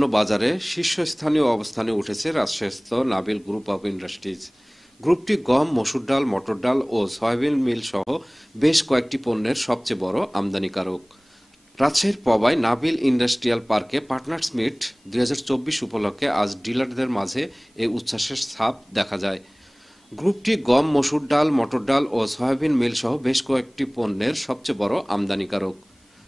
পণ্য বাজারে শীর্ষস্থানীয় অবস্থানে উঠেছে রাজশাহীস্থ নাবিল গ্রুপ অব ইন্ডাস্ট্রিজ। গ্রুপটি গম, মসুর ডাল, মটর ডাল ও সয়াবিন মিল সহ বেশ কয়েকটি পণ্যের সবচেয়ে বড় আমদানিকারক। রাজশাহীর পবায় নাবিল ইন্ডাস্ট্রিয়াল পার্কে পার্টনার্স মিট 2024 উপলক্ষে আজ ডিলারদের মাঝে এই উচ্ছ্বাসের ছাপ দেখা যায়। গ্রুপটি গম, মসুর ডাল, মটর ডাল ও সয়াবিন মিল সহ বেশ কয়েকটি পণ্যের সবচেয়ে বড় আমদানিকারক।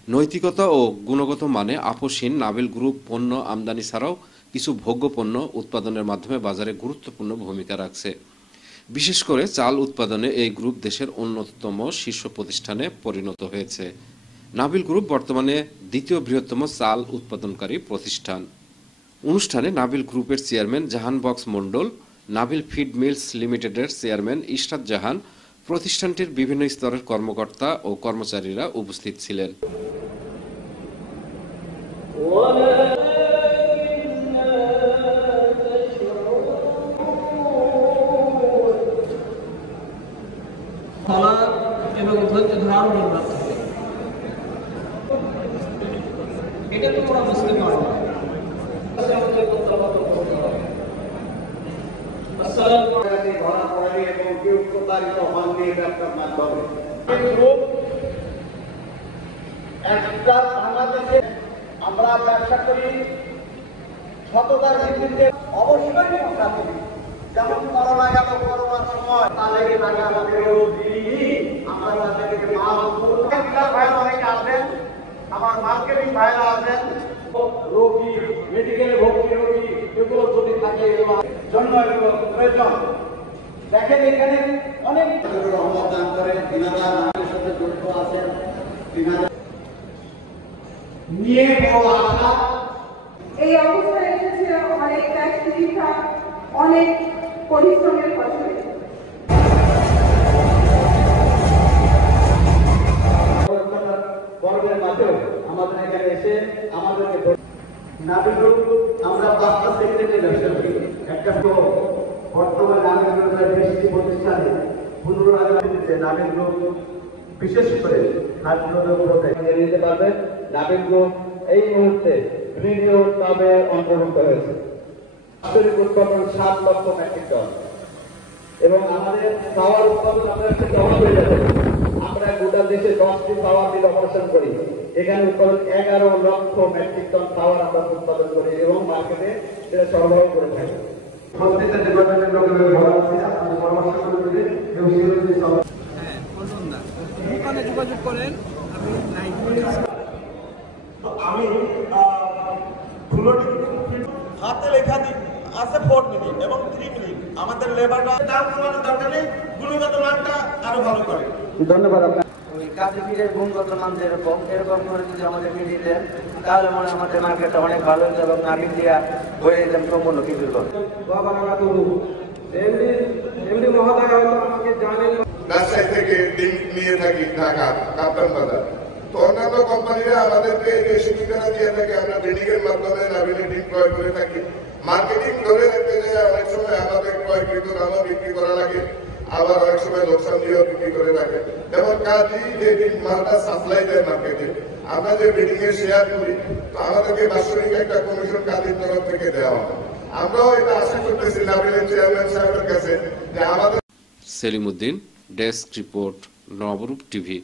নৈতিকতা ও গুণগত মানে আপোষহীন নাবিল গ্রুপ পণ্য আমদানি ছাড়াও কিছু ভোগ্য পণ্য উৎপাদনের মাধ্যমে বাজারে গুরুত্বপূর্ণ ভূমিকা রাখছে। বিশেষ করে চাল উৎপাদনে এই গ্রুপ দেশের অন্যতম শীর্ষ প্রতিষ্ঠানে পরিণত হয়েছে। নাবিল গ্রুপ বর্তমানে দ্বিতীয় বৃহত্তম চাল উৎপাদনকারী প্রতিষ্ঠান। অনুষ্ঠানে নাবিল গ্রুপের চেয়ারম্যান জাহান বক্স মণ্ডল, নাবিল ফিড মিলস লিমিটেডের চেয়ারম্যান ইশরাত জাহান, প্রতিষ্ঠানটির বিভিন্ন স্তরের কর্মকর্তা ও কর্মচারীরা উপস্থিত ছিলেন। এবং ধৈর্য ধারণ এটা তো ওরা বুঝতে পারবে। আমরা ব্যবসা করি সততার ভিত্তিতে, অবশ্যই যেমন করোনা গেল, করোনার সময় তাদের আগে আমাদেরও আমরা তাদেরকে ভাইরা অনেকে আছেন, আমার মার্কেটিং ভাইরা আছেন, রোগী, মেডিকেলে ভর্তি রোগী, এগুলো যদি থাকে জন্য এগুলো প্রয়োজন। দেখেন এখানে অনেক অবদান করেন, তিনারা আমাদের সাথে যুক্ত আছেন, তিনারা নিয়ে বড় আশা। এই অবস্থায় এসেছে অনেক ত্যাগ চিকিৎসা, অনেক পরিশ্রমের ফসল। পর্বের মাঝেও আমাদের এখানে এসে আমাদেরকে নাবিল গ্রুপ, আমরা 5টা সেক্টরে ব্যবসা করি। একটা বর্তমানে নাবিল গ্রুপের বেশি প্রতিষ্ঠানে পুনরায় নাবিল গ্রুপ বিশেষ করে খাদ্যদ্রব্যতে নিতে পারবে। নাবিল গ্রুপ এই মুহূর্তে গ্রিনিয়র ক্লাবে অন্তর্ভুক্ত হয়েছে। বাৎসরিক উৎপাদন 7 লক্ষ মেট্রিক টন এবং আমাদের পাওয়ার উৎপাদন আপনার থেকে অবাক হয়ে যাবে। আমরা গোটা দেশে 10টি পাওয়ার মিল অপারেশন করি। এখানে উৎপাদন 11 লক্ষ মেট্রিক টন পাওয়ার আমরা উৎপাদন করি এবং মার্কেটে সেটা সরবরাহ করে থাকি। প্রত্যেকটা ডিপার্টমেন্টের লোকেদের ভালো আছে, আপনাদের পরামর্শ করে দিলে এবং দোকানে যোগাযোগ করেন। আমি হাতে লেখা আছে 4 মিনিট এবং 3 মিনিট। আমাদের লেবারটা দাম কমানোর দরকার নেই, গুণগত মানটা আরো ভালো করে। ধন্যবাদ আপনার। ওই কাজের গুণগত মান যেরকম এরকম করে যদি আমাদেরকে দিতেন তাহলে মনে হয় আমাদের মার্কেটটা অনেক ভালো হতো এবং নাবিল দিয়া হয়ে যেতাম সম্পূর্ণ কিছু রাজশাহী থেকে ডিম নিয়ে থাকি ঢাকা কাপ্তান বাজার। তো অন্যান্য কোম্পানিরা আমাদেরকে যে সুবিধাটা দিয়ে থাকে, আমরা ব্রিডিং এর মাধ্যমে নাবিলে ডিম ক্রয় করে থাকি। মার্কেটিং ধরে রাখতে যে অনেক সময় আমাদের ক্রয়কৃত দামও বিক্রি করা লাগে, আবার অনেক সময় লোকসান দিয়েও বিক্রি করে থাকে। যেমন কাজী যে মালটা সাপ্লাই দেয় মার্কেটে, আমরা যে ব্রিডিং এর শেয়ার করি, তো আমাদেরকে বাৎসরিক একটা কমিশন কাজীর তরফ থেকে দেওয়া হয়। আমরাও এটা আশা করতেছি নাবিলের চেয়ারম্যান সাহেবের কাছে যে আমাদের। সেলিম উদ্দিন, ডেস্ক রিপোর্ট, নবরূপ টিভি।